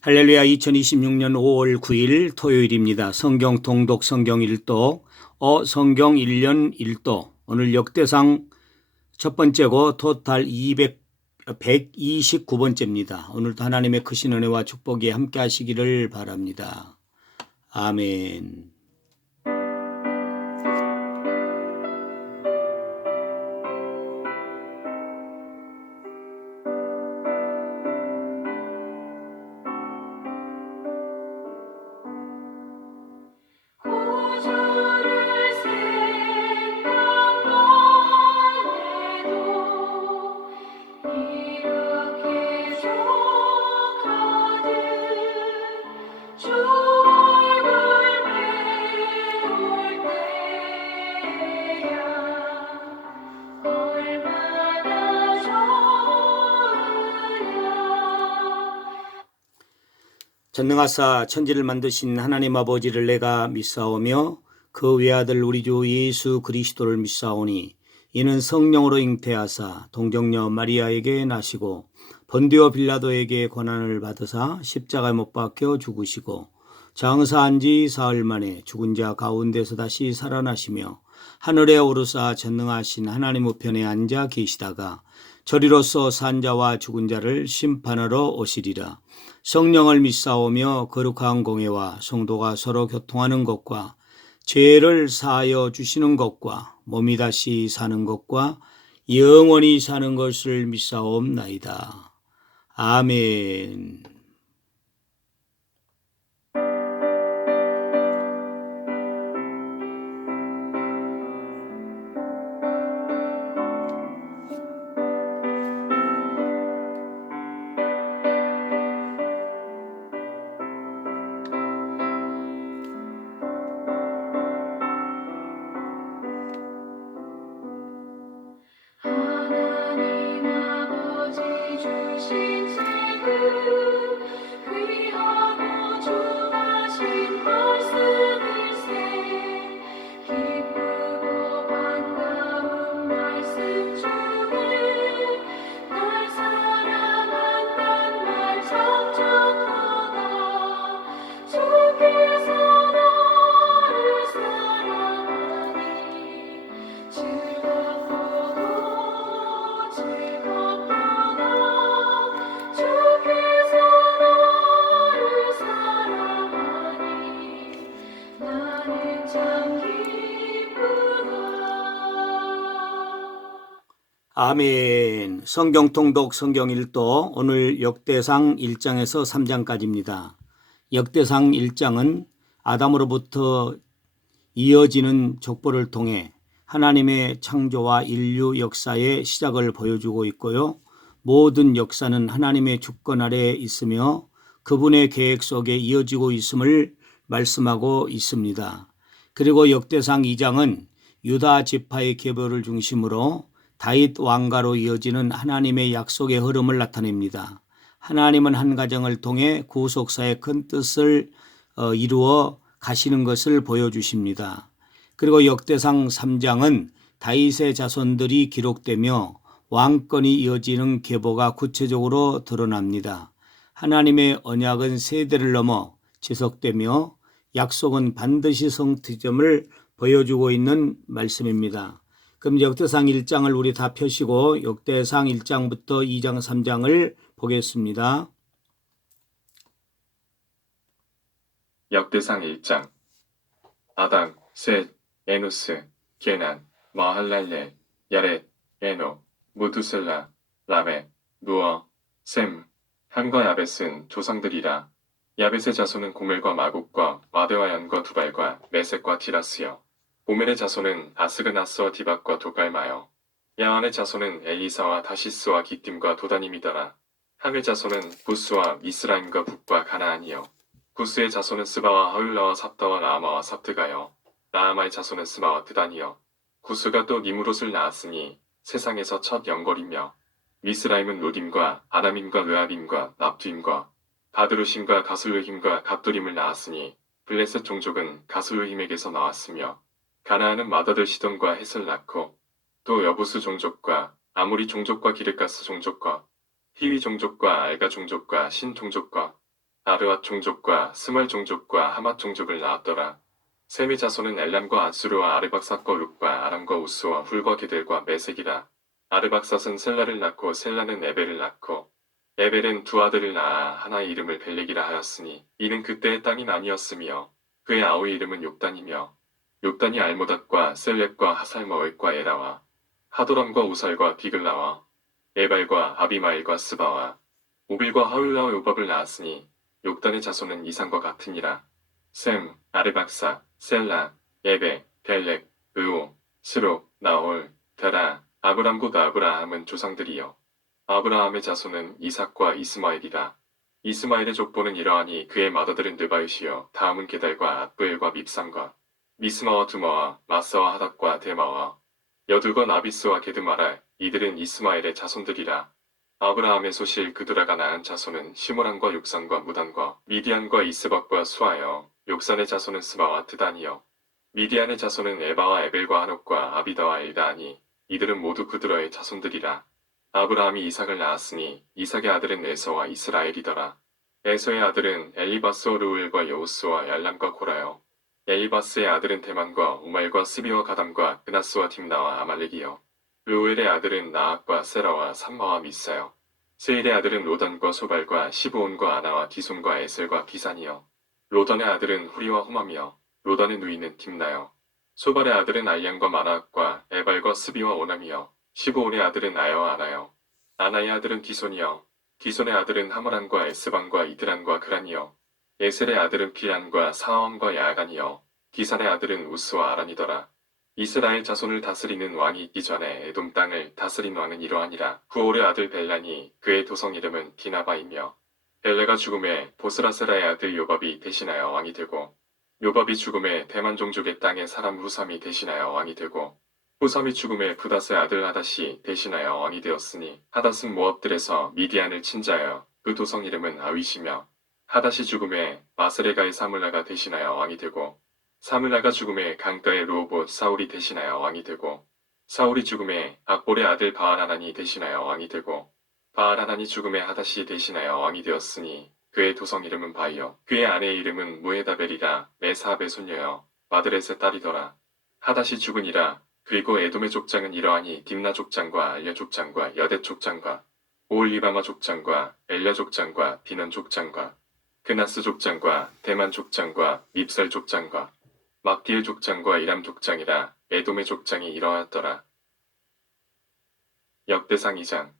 할렐루야. 2026년 5월 9일 토요일입니다. 성경 통독 성경 1도 성경 1년 1도 오늘 역대상 첫 번째고 토탈 129번째입니다. 오늘도 하나님의 크신 은혜와 축복이 함께 하시기를 바랍니다. 아멘. 구주를 생각만 해도 이렇게 족하듯 주 얼굴 배울 때야 얼마나 좋으랴. 전능하사 천지를 만드신 하나님 아버지를 내가 믿사오며 그 외아들 우리 주 예수 그리스도를 믿사오니 이는 성령으로 잉태하사 동정녀 마리아에게 나시고 본디오 빌라도에게 고난을 받으사 십자가에 못 박혀 죽으시고 장사한 지 사흘 만에 죽은 자 가운데서 다시 살아나시며 하늘에 오르사 전능하신 하나님 우편에 앉아 계시다가 저리로서 산 자와 죽은 자를 심판하러 오시리라. 성령을 믿사오며 거룩한 공회와 성도가 서로 교통하는 것과 죄를 사하여 주시는 것과 몸이 다시 사는 것과 영원히 사는 것을 믿사옵나이다. 아멘. 하나님 아버지 주신 책은 귀하고 중하신 말씀일세. 기쁘고 반가운 말씀 중에 날 사랑한단 말 참 좋도다. 주께서 나를 사랑하니 즐겁도다. 주께서 나를 사랑하니 나는 참 기쁘다. 아멘. 성경 통독 성경 1도 오늘 역대상 1장에서 3장까지입니다. 역대상 1장은 아담으로부터 이어지는 족보를 통해 하나님의 창조와 인류 역사의 시작을 보여주고 있고요. 모든 역사는 하나님의 주권 아래에 있으며 그분의 계획 속에 이어지고 있음을 말씀하고 있습니다. 그리고 역대상 2장은 유다 지파의 계보를 중심으로 다윗 왕가로 이어지는 하나님의 약속의 흐름을 나타냅니다. 하나님은 한 가정을 통해 구속사의 큰 뜻을 이루어 가시는 것을 보여주십니다. 그리고 역대상 3장은 다윗의 자손들이 기록되며 왕권이 이어지는 계보가 구체적으로 드러납니다. 하나님의 언약은 세대를 넘어 지속되며 약속은 반드시 성취점을 보여주고 있는 말씀입니다. 그럼 역대상 1장을 우리 다 펴시고 역대상 1장부터 2장 3장을 보겠습니다. 역대상 1장. 아당, 셋, 에누스, 게난, 마할랄렐, 야렛, 에노, 무두셀라, 라메, 누어, 셈, 함과 야벳은 조상들이라. 야벳의 자손은 고멜과 마국과 마대와 연과 두발과 메섹과 디라스여. 고멜의 자손은 아스그나스와 디박과 도갈마여. 야한의 자손은 엘리사와 다시스와 기띔과 도다님이더라. 함의 자손은 부스와 미스라임과 북과 가나안이여. 부스의 자손은 스바와 하울라와 삽다와 라마와 삽드가여. 라마의 자손은 스마와 드다니여. 구스가 또 니무롯을 낳았으니 세상에서 첫 영걸이며. 미스라임은 로딤과 아람임과 르압임과 납두임과 바드루심과 가슬루힘과 갑돌임을 낳았으니 블레셋 종족은 가슬루힘에게서 나왔으며. 가나안은 맏아들 시돈과 헷을 낳고 또 여부스 종족과 아무리 종족과 기르가스 종족과 히위 종족과 알가 종족과 신 종족과 아르앗 종족과 스말 종족과 하맛 종족을 낳았더라. 셈의 자손은 엘람과 안수르와 아르박삿과 룻과 아람과 우스와 훌과 게델과 메색이라. 아르박삿은 셀라를 낳고 셀라는 에벨을 낳고 에벨은 두 아들을 낳아 하나의 이름을 벨렉이라 하였으니 이는 그때의 땅이 나뉘었으며 그의 아우의 이름은 욕단이며 욕단이 알모닷과 셀렙과 하살마웻과 에라와 하도람과 우살과 디글라와 에발과 아비마일과 스바와 오빌과 하울라와 요밥을 낳았으니 욕단의 자손은 이상과 같으니라. 셈, 아르박사, 셀라, 에베, 벨렉, 의오, 스록, 나홀, 데라, 아브람 곧 아브라함은 조상들이요. 아브라함의 자손은 이삭과 이스마엘이라. 이스마엘의 족보는 이러하니 그의 맏아들은 느바윗이요 다음은 게달과 앗부엘과 밉삼과 미스마와 두마와 마사와 하닷과 데마와 여둘과 나비스와 게드마라. 이들은 이스마엘의 자손들이라. 아브라함의 소실 그두라가 낳은 자손은 시므란과 욕산과 무단과 미디안과 이스박과 수아여. 욕산의 자손은 스바와 드단이요. 미디안의 자손은 에바와 에벨과 한옥과 아비다와 엘다하니 이들은 모두 그두라의 자손들이라. 아브라함이 이삭을 낳았으니 이삭의 아들은 에서와 이스라엘이더라. 에서의 아들은 엘리바스와 르우엘과 여우스와 얄람과 고라요. 엘리바스의 아들은 대만과 우말과 스비와 가담과 그나스와 딥나와 아말렉이요. 르우엘의 아들은 나악과 세라와 삼마와 미사요. 세일의 아들은 로단과 소발과 시브온과 아나와 디손과 에셀과 디산이요. 로단의 아들은 후리와 호맘이요. 로단의 누이는 딥나요. 소발의 아들은 알량과 마나악과 에발과 스비와 오남이요. 시브온의 아들은 아야와 아나요. 아나의 아들은 디손이요. 디손의 아들은 하므란과 에스반과 이드란과 그란이요. 에셀의 아들은 필안과 사함과 야간이요. 디산의 아들은 우스와 아란이더라. 이스라엘 자손을 다스리는 왕이 있기 전에 에돔 땅을 다스린 왕은 이러하니라. 후올의 아들 벨란이 그의 도성 이름은 디나바이며 벨레가 죽음에 보스라세라의 아들 요밥이 대신하여 왕이 되고 요밥이 죽음에 대만 종족의 땅의 사람 후삼이 대신하여 왕이 되고 후삼이 죽음에 부닷의 아들 하닷이 대신하여 왕이 되었으니 하닷은 모압들에서 미디안을 친자여 그 도성 이름은 아윗이며 하닷이 죽음에 마스레가의 사물라가 대신하여 왕이 되고 사물라가 죽음에 강가의 르호봇 사울이 대신하여 왕이 되고 사울이 죽음에 악볼의 아들 바알하난이 대신하여 왕이 되고 바알하난이 죽음에 하닷이 대신하여 왕이 되었으니 그의 도성 이름은 바이요 그의 아내의 이름은 무에다벨이라 메사압의 손녀여 마드렛의 딸이더라. 하닷이 죽으니라. 그리고 에돔의 족장은 이러하니 딥나 족장과 알랴 족장과 여댓 족장과 오올리바마 족장과 엘랴 족장과 디난 족장과 그나스 족장과 대만 족장과 밉살 족장과 막디엘 족장과 이람 족장이라. 에돔의 족장이 이러하였더라. 역대상 2장.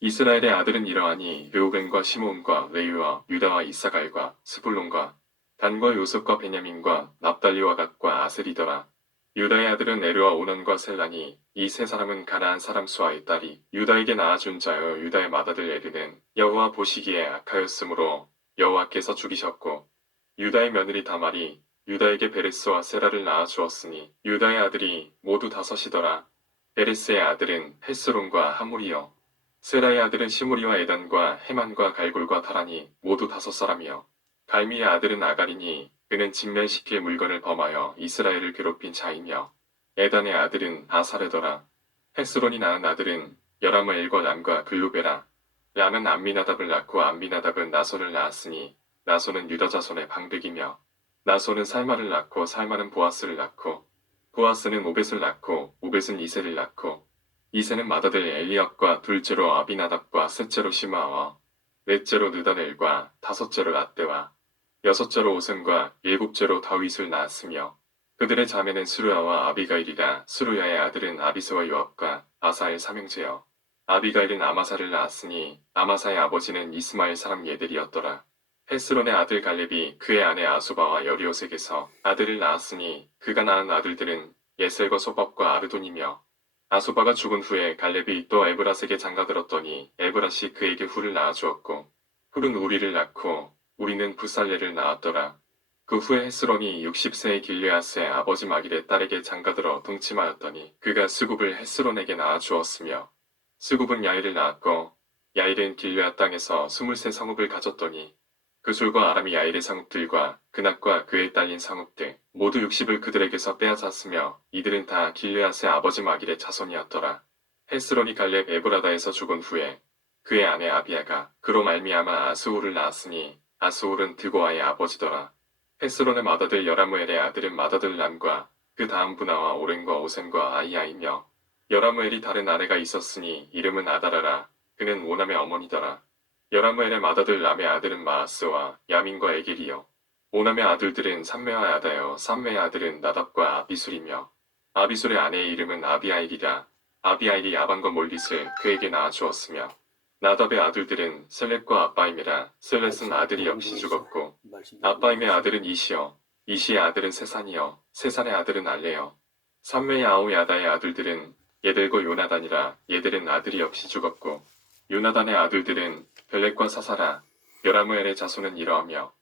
이스라엘의 아들은 이러하니 르우벤과 시몬과 레위와 유다와 이사갈과 스불론과 단과 요셉과 베냐민과 납달리와 갓과 아셀이더라. 유다의 아들은 에르와 오난과 셀라니 이 세 사람은 가나안 사람 수아의 딸이 유다에게 낳아준 자여 유다의 맏아들 에르는 여호와 보시기에 악하였으므로 여호와께서 죽이셨고 유다의 며느리 다말이 유다에게 베레스와 세라를 낳아주었으니 유다의 아들이 모두 다섯이더라. 베레스의 아들은 헤스론과 하물이요 세라의 아들은 시므리와 에단과 헤만과 갈골과 다라니 모두 다섯 사람이요 갈미의 아들은 아갈이니 그는 직면시킬 물건을 범하여 이스라엘을 괴롭힌 자이며 에단의 아들은 아사레더라. 헤스론이 낳은 아들은 여라무엘과 람과 글루베라. 람은 암미나답을 낳고 암미나답은 나손을 낳았으니 나손은 유다 자손의 방백이며 나손은 살마를 낳고 살마는 보아스를 낳고 보아스는 오벳을 낳고 오벳은 이세를 낳고 이세는 맏아들 엘리압과 둘째로 아비나답과 셋째로 시마와 넷째로 느다넬과 다섯째로 낫대와 여섯째로 오셈과 일곱째로 다윗을 낳았으며 그들의 자매는 수르야와 아비가일이라. 수르야의 아들은 아비스와 요압과 아사엘 삼형제여 아비가일은 아마사를 낳았으니 아마사의 아버지는 이스마엘 사람 예델이었더라. 헤스론의 아들 갈렙이 그의 아내 아수바와 여리오색에서 아들을 낳았으니 그가 낳은 아들들은 예셀과 소밥과 아르돈이며 아수바가 죽은 후에 갈렙이 또 에브라색에 장가들었더니 에브라시 그에게 훌을 낳아주었고 훌은 우리를 낳고 우리는 부살레를 낳았더라. 그 후에 헤스론이 60세의 길르앗의 아버지 마길의 딸에게 장가들어 동침하였더니 그가 스굽을 헤스론에게 낳아주었으며 스굽은 야일을 낳았고 야일은 길르앗 땅에서 23 성읍을 가졌더니 그술과 아람이 야일의 상읍들과 그낫과 그에 딸린 상읍들 모두 60을 그들에게서 빼앗았으며 이들은 다 길르앗의 아버지 마길의 자손이었더라. 헤스론이 갈렙 에브라다에서 죽은 후에 그의 아내 아비야가 그로 말미암아 아스우를 낳았으니 아스홀은 드고아의 아버지더라. 헤스론의 맏아들 여라무엘의 아들은 맏아들 람과 그 다음 부나와 오렌과 오셈과 아이야이며 여라무엘이 다른 아내가 있었으니 이름은 아다라라. 그는 오남의 어머니더라. 여라무엘의 맏아들 람의 아들은 마아스와 야민과 에겔이요. 오남의 아들들은 삼메와 야다여 삼메의 아들은 나답과 아비술이며 아비술의 아내의 이름은 아비아일이라. 아비아일이 야반과 몰릿을 그에게 낳아주었으며 나답의 아들들은 셀렛과 아빠임이라. 셀렛은 아들이 없이 죽었고 아빠임의 아들은 이시여 이시의 아들은 세산이여 세산의 아들은 알레여 삼메의 아우 야다의 아들들은 예델과 요나단이라. 예델은 아들이 없이 죽었고 요나단의 아들들은 벨렉과 사사라. 여라무엘의 자손은 이러하며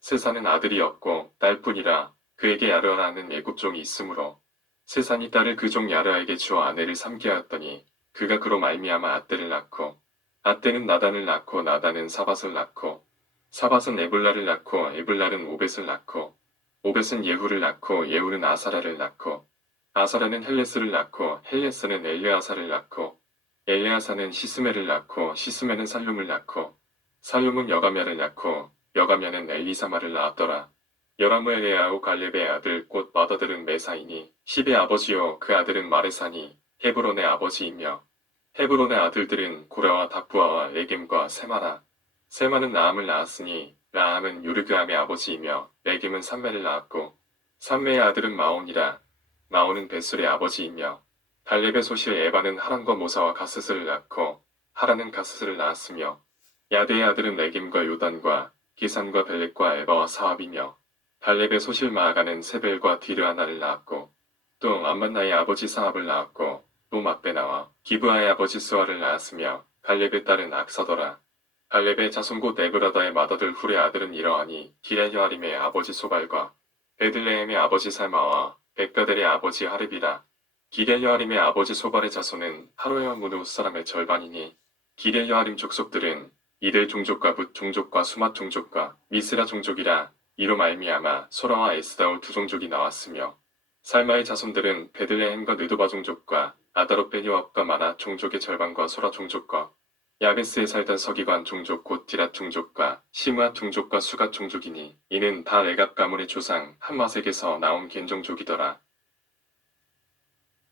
세산은 아들이 없고 딸뿐이라. 그에게 야르아라는 애굽종이 있으므로 세산이 딸을 그 종 야르아에게 주어 아내를 삼게 하였더니 그가 그로 말미암아 아떼를 낳고 아떼는 나단을 낳고 나단은 사밧을 낳고 사밧은 에블라를 낳고 에블랄은 오벳을 낳고 오벳은 예후를 낳고 예후는 아사라를 낳고 아사라는 헬레스를 낳고 헬레스는 엘레아사를 낳고 엘레아사는 시스메를 낳고 시스메는 살룸을 낳고 살룸은 여가면을 낳고 여가면은 엘리사마를 낳았더라. 여라무엘의 아우 갈렙의 아들 곧 맏아들은 메사이니 십의 아버지요 그 아들은 마레사니 헤브론의 아버지이며 헤브론의 아들들은 고라와 다부아와 레겜과 세마라. 세마는 라함을 낳았으니 라함은 요르그함의 아버지이며 레겜은 삼메를 낳았고 삼메의 아들은 마온이라. 마온은 벳술의 아버지이며 갈렙의 소실 에바는 하란과 모사와 가스스를 낳고 하란은 가스스를 낳았으며 야데의 아들은 레겜과 요단과 기산과 벨렉과 에바와 사압이며 갈렙의 소실 마아가는 세벨과 디르아나를 낳았고 또 암만나의 아버지 사압을 낳았고 또 막베나와 기브아의 아버지 스와를 낳았으며 갈렙의 딸은 악사더라. 갈렙의 자손 곧 에브라다의 맏아들 훌의 아들은 이러하니 기랴여아림의 아버지 소발과 베들레헴의 아버지 살마와 백가델의 아버지 하렙이라. 기랴여아림의 아버지 소발의 자손은 하로야 무누 사람의 절반이니 기랴여아림 족속들은 이들 종족과 붓 종족과 수맛 종족과 미스라 종족이라. 이로 말미암아 소라와 에스다올 두 종족이 나왔으며 살마의 자손들은 베들레헴과 느도바 종족과 아다롯베니와과 마나 종족의 절반과 소라 종족과 야베스에 살던 서기관 종족 곧 디랏 종족과 시므앗 종족과 수갓 종족이니 이는 다 레갑 가문의 조상 한마색에서 나온 겐 종족이더라.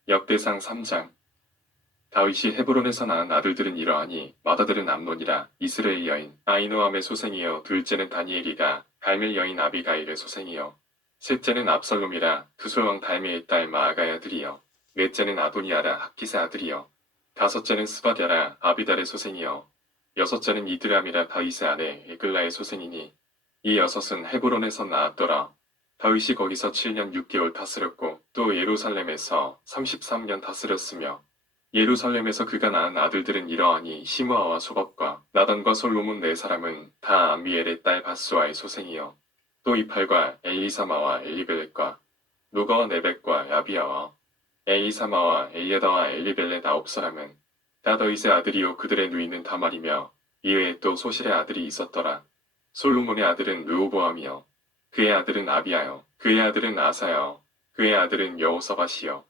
역대상 3장. 다윗이 헤브론에서 낳은 아들들은 이러하니 맏아들은 암논이라. 이스라엘 여인 아이노함의 소생이요 둘째는 다니엘이라. 갈멜 여인 아비가일의 소생이요 셋째는 압살롬이라. 두솔왕 달메의 딸 마아가의 아들이요 넷째는 아도니아라. 학깃의 아들이요 다섯째는 스바랴라. 아비달의 소생이요 여섯째는 이드람이라. 다윗의 아내 에글라의 소생이니 이 여섯은 헤브론에서 낳았더라. 다윗이 거기서 7년 6개월 다스렸고 또 예루살렘에서 33년 다스렸으며 예루살렘에서 그가 낳은 아들들은 이러하니 시므아와 소밥과 나단과 솔로몬 네 사람은 다 암미엘의 딸 바스와의 소생이요 또 이팔과 엘리사마와 엘리벨렛과 노가와 네벡과 야비야와 엘리사마와 엘리야다와 엘리벨렛 아홉 사람은 다 다윗의 아들이요 그들의 누이는 다말이며 이외에 또 소실의 아들이 있었더라. 솔로몬의 아들은 르호보암이요 그의 아들은 아비야요 그의 아들은 아사요 그의 아들은 여호사밧이요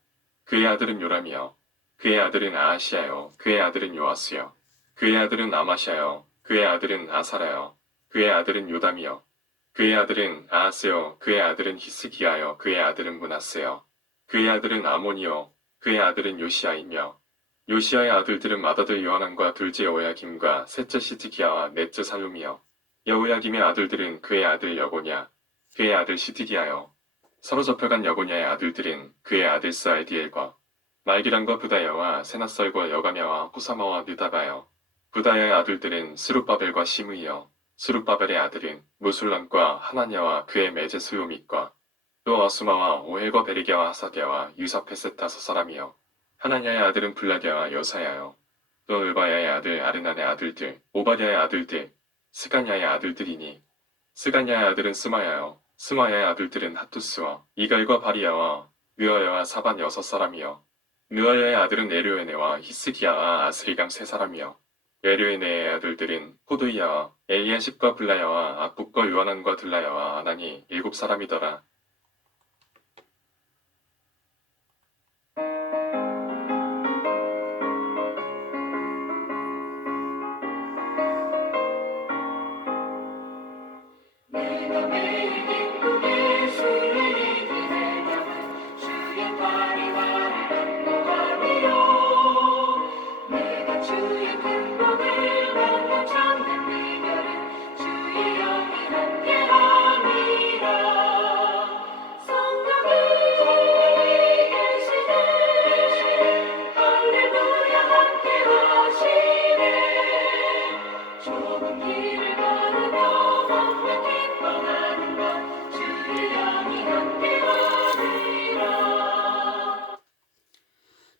그의 아들은 요람이요 그의 아들은 아하시야요 그의 아들은 요아스요 그의 아들은 아마샤요 그의 아들은 아사라요 그의 아들은 요담이요 그의 아들은 아하스요 그의 아들은 히스기야요 그의 아들은 므낫세요 그의 아들은 아몬이요 그의 아들은 요시야이며 요시야의 아들들은 맏아들 요하난과 둘째 여호야김과 셋째 시드기야와 넷째 살룸이요 여호야김의 아들들은 그의 아들 여고냐 그의 아들 시드기야요 서로 접혀간 여고냐의 아들들은 그의 아들 스알디엘과 말기란과 부다야와 세나설과 여가냐와 호사마와 느다바요 부다야의 아들들은 스룹바벨과 시므이요 스룹바벨의 아들은 무술람과 하나냐와 그의 매제 스요밋과 또 아수마와 오헬과 베리게와 하사디아와 유사페셋 다섯 사람이요 하나냐의 아들은 블라디아와 여사야요 또 을바야의 아들 아르난의 아들들 오바디아의 아들들 스가냐의 아들들이니 스가냐의 아들은 스마야요 스마야의 아들들은 하투스와 이갈과 바리야와 느아야와 사반 여섯 사람이요 느아야의 아들은 에르웨네와 히스기야와 아스리감 세 사람이요 에르웨네의 아들들은 호두이야와 엘리야십과 블라야와 악북과 요하난과 들라야와 아나니 일곱 사람이더라.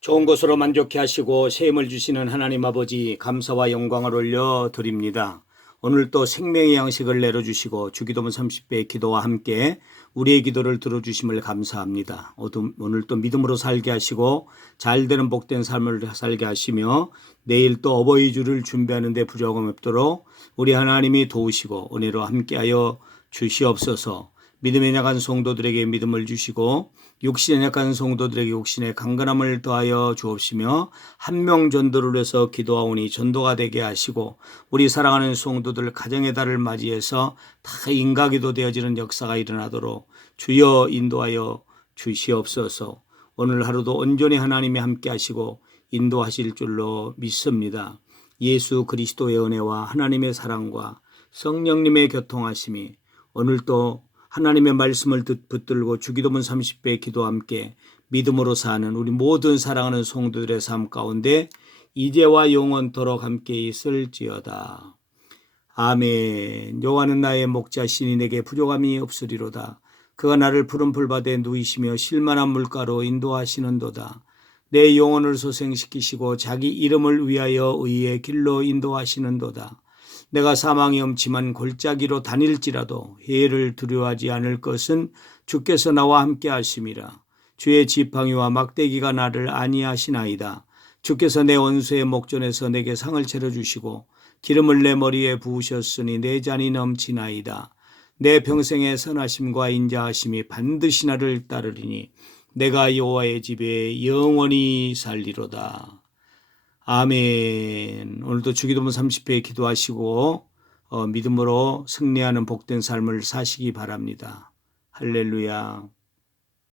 좋은 것으로 만족해 하시고 새 힘을 주시는 하나님 아버지 감사와 영광을 올려 드립니다. 오늘 또 생명의 양식을 내려주시고 주기도문 30배의 기도와 함께 우리의 기도를 들어주심을 감사합니다. 오늘 또 믿음으로 살게 하시고 잘되는 복된 삶을 살게 하시며 내일 또 어버이 주를 준비하는 데 부족함 없도록 우리 하나님이 도우시고 은혜로 함께하여 주시옵소서. 믿음에 약한 성도들에게 믿음을 주시고 육신에 약한 성도들에게 육신의 강건함을 더하여 주옵시며 한 명 전도를 해서 기도하오니 전도가 되게 하시고 우리 사랑하는 성도들 가정의 달을 맞이해서 다 인가기도 되어지는 역사가 일어나도록 주여 인도하여 주시옵소서. 오늘 하루도 온전히 하나님이 함께 하시고 인도하실 줄로 믿습니다. 예수 그리스도의 은혜와 하나님의 사랑과 성령님의 교통하심이 오늘도 하나님의 말씀을 붙들고 주기도문 30배 기도와 함께 믿음으로 사는 우리 모든 사랑하는 성도들의 삶 가운데 이제와 영원토록 함께 있을지어다. 아멘. 여호와는 나의 목자시니 내게 부족함이 없으리로다. 그가 나를 푸른 풀밭에 누이시며 실만한 물가로 인도하시는도다. 내 영혼을 소생시키시고 자기 이름을 위하여 의의 길로 인도하시는도다. 내가 사망의 엄침한 골짜기로 다닐지라도 해를 두려워하지 않을 것은 주께서 나와 함께 하심이라. 주의 지팡이와 막대기가 나를 안위하시나이다. 주께서 내 원수의 목전에서 내게 상을 차려주시고 기름을 내 머리에 부으셨으니 내 잔이 넘치나이다. 내 평생의 선하심과 인자하심이 반드시 나를 따르리니 내가 여호와의 집에 영원히 살리로다. 아멘. 오늘도 주기도문 30회 기도하시고 믿음으로 승리하는 복된 삶을 사시기 바랍니다. 할렐루야.